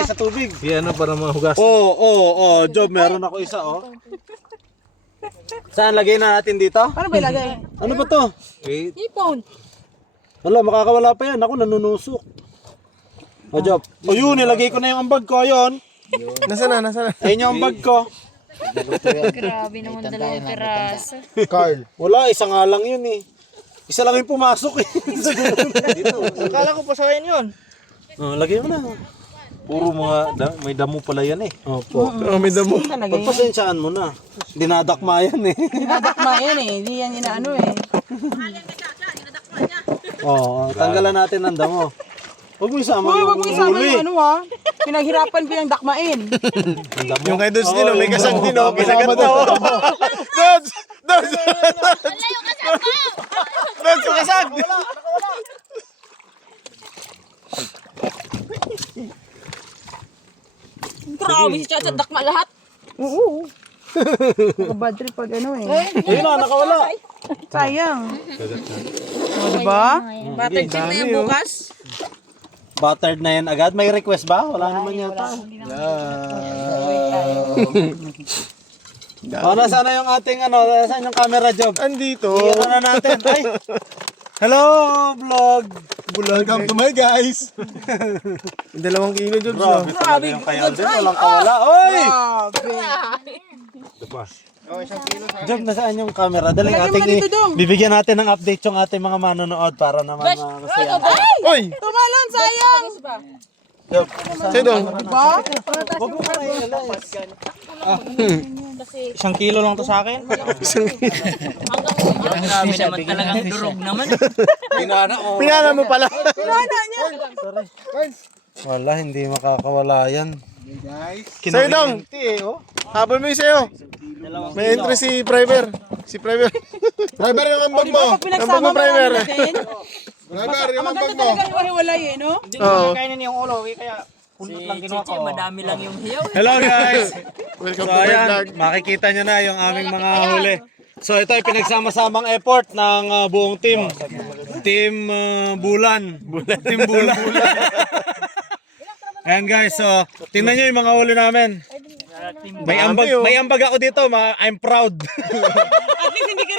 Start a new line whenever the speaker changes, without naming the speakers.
sa tubig.
Yan para mahugas.
Oo, Job, meron ako isa, oh. Saan lagay na natin dito?
Paano ba ilagay?
Ano ba to?
Wait.
Ipon.
Wala, makakawala pa yan. Ako nanunusok. O, Job. O yun, nilagay ko na yung ambag ko. Ayun.
Nasaan na?
Ayun yung ambag ko.
Grabe naman dalawang piraso.
Carl.
Wala, isa nga lang yun eh. Isa lang yung pumasok eh.
Akala ko pa sa akin yun.
Oh, lagay mo na.
Puro mga may damo pala yan eh.
Opo.
Oh, may damo.
Pagpasensyaan mo na. Dinadakma yan eh.
Dinadakma yan eh. Hindi yan inaano eh.
Oo, tanggalan natin ang damo. Huwag mo isama
Uy,
yung
wag mo isama
huli.
yung ano ha. Pinaghirapan ko yung dakmain.
Yung kay Dodge din, may kasag din, oh. Kasagat na, oh. Dodge! Dodge! Dodge, kasag!
Grabe si Chacha, dakma lahat.
Oo. Nakabad trip pag ano eh.
Ayun na, nakawala.
Sayang. O diba?
Battered chip na yan bukas.
Buttered na yan agad. May request ba? Wala naman yata. Nasaan na yung ating nasaan yung camera, Job?
Andito.
Iyan na natin. Ay! Hello, vlog!
Welcome to my guys. 2 kilo, Dodge.
Grabe yung kayal din. Walang kawala. Oy! Job, nasaan yung camera? Dali
Lagyan mo
ating
dito, Dong.
bibigyan natin ng update yung ating mga manonood para naman masaya.
Oy!
Tumalon, sayang!
Job,
Sa'yo dong.
Diba?
huwag mo na i-alas.
1 kilo lang to sa akin. Grabe naman talagang durog naman.
Pinala mo pala.
Wala, hindi makakawala yan.
Sa'yo dong. Habol mo yung sa'yo. May entry si Priver. Si Priver. Priver yung ambag mo.
Pag pinagsama mo
Priver.
natin,
Priver yung ambag
maganda
mo.
talaga hiwa-hiwalay eh, no?
Hindi ko kainin yung ulo, kaya pundot lang kinuha ko. Madami lang yung hiyaw.
Hello guys!
Welcome
So
to my
ayan,
vlog.
makikita nyo na yung aming mga huli. So ito ay pinagsama-samang effort ng buong team. Team Bulan. Team Bulan. Ayan guys, so tingnan nyo yung mga huli namin. May ambag ako dito, I'm proud.